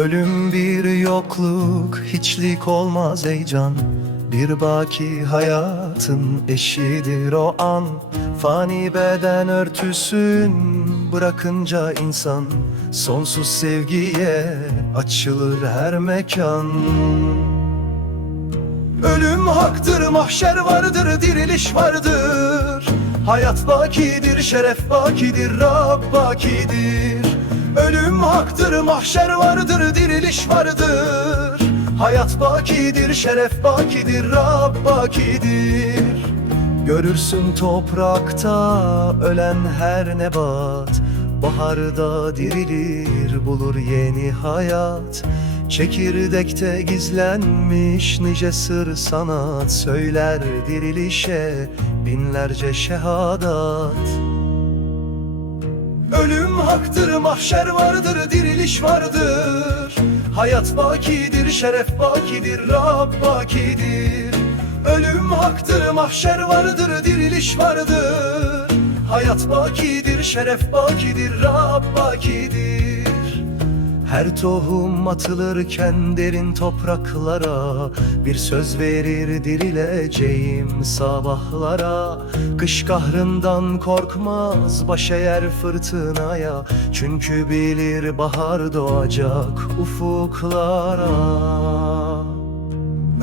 Ölüm bir yokluk, hiçlik olmaz ey Bir baki hayatın eşidir o an. Fani beden örtüsün bırakınca insan. Sonsuz sevgiye açılır her mekan. Ölüm haktır, mahşer vardır, diriliş vardır. Hayat bakidir, şeref bakidir, Rab bakidir Ölüm haktır, mahşer vardır, diriliş vardır. Hayat bakidir, şeref bakidir, Rab bakidir. Görürsün toprakta ölen her nebat. Baharda dirilir bulur yeni hayat. Çekirdekte gizlenmiş nice sır sanat. Söyler dirilişe binlerce şehadat Ölüm haktır, mahşer vardır, diriliş vardır. Hayat bakidir, şeref bakidir, Rab bakidir. Ölüm haktır, mahşer vardır, diriliş vardır. Hayat bakidir, şeref bakidir, Rab bakidir her tohum atılırken derin topraklara Bir söz verir dirileceğim sabahlara. Kış kahrından korkmaz baş eğer fırtınaya Çünkü bilir bahar doğacak ufuklara.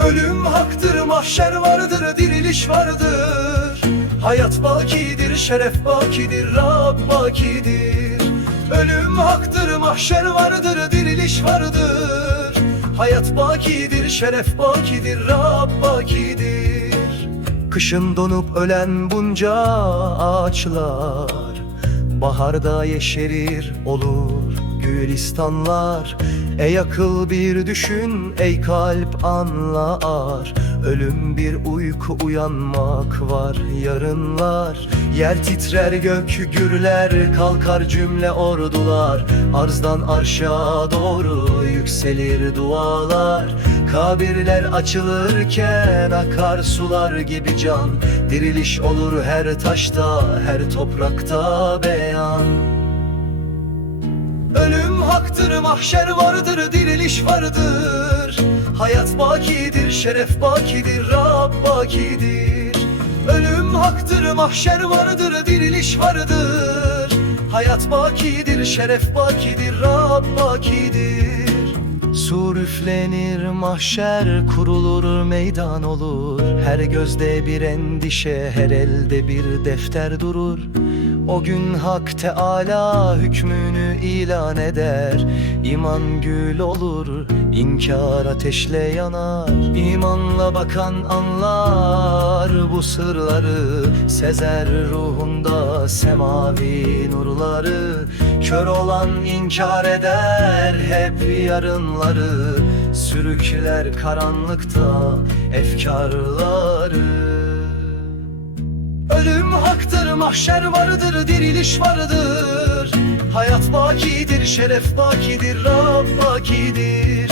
Ölüm haktır, mahşer vardır, diriliş vardır. Hayat bakidir, şeref bakidir, Rab bakidir Ölüm haktır, mahşer vardır, diriliş vardır. Hayat bakidir, şeref bakidir, Rab bakidir. Kışın donup ölen bunca ağaçlar Baharda yeşerir olur gülistanlar. Ey akıl bir düşün, ey kalp anlar. Ölüm bir uyku uyanmak var yarınlar. Yer titrer gök gürler kalkar cümle ordular. Arzdan arşa doğru yükselir dualar. Kabirler açılırken akar sular gibi can. Diriliş olur her taşta her toprakta beyan haktır, mahşer vardır, diriliş vardır. Hayat bakidir, şeref bakidir, Rab bakidir. Ölüm haktır, mahşer vardır, diriliş vardır. Hayat bakidir, şeref bakidir, Rab bakidir. Sur üflenir, mahşer kurulur, meydan olur. Her gözde bir endişe, her elde bir defter durur o gün Hak Teala hükmünü ilan eder. İman gül olur, inkar ateşle yanar. İmanla bakan anlar bu sırları Sezer ruhunda semavi nurları. Kör olan inkar eder hep yarınları. Sürükler karanlıkta efkarları Ölüm haktır, mahşer vardır, diriliş vardır. Hayat bakidir, şeref bakidir, Rab bakidir.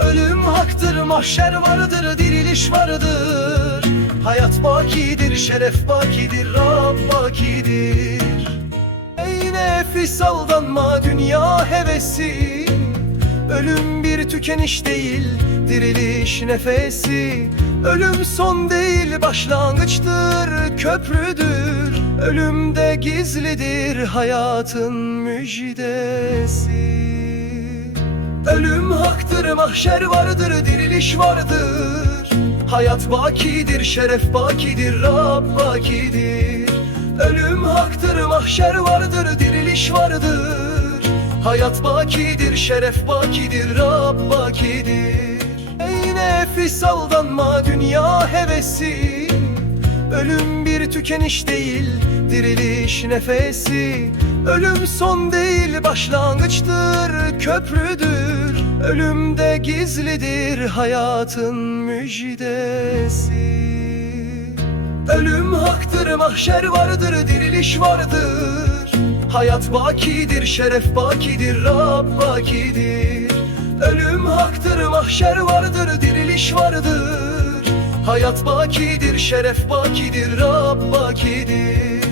Ölüm haktır, mahşer vardır, diriliş vardır. Hayat bakidir, şeref bakidir, Rab bakidir. Ey nefis aldanma dünya hevesi Ölüm bir tükeniş değil, diriliş nefesi. Ölüm son değil, başlangıçtır, köprüdür. Ölümde gizlidir hayatın müjdesi. Ölüm haktır, mahşer vardır, diriliş vardır. Hayat bakidir, şeref bakidir, Rab bakidir. Ölüm haktır, mahşer vardır, diriliş vardır Hayat bakidir, şeref bakidir, Rab bakidir. Ey nefis aldanma dünya hevesi. Ölüm bir tükeniş değil, diriliş nefesi. Ölüm son değil, başlangıçtır, köprüdür. Ölümde gizlidir hayatın müjdesi. Ölüm haktır, mahşer vardır, diriliş vardır Hayat bakidir, şeref bakidir, Rab bakidir. Ölüm haktır, mahşer vardır, diriliş vardır. Hayat bakidir, şeref bakidir, Rab bakidir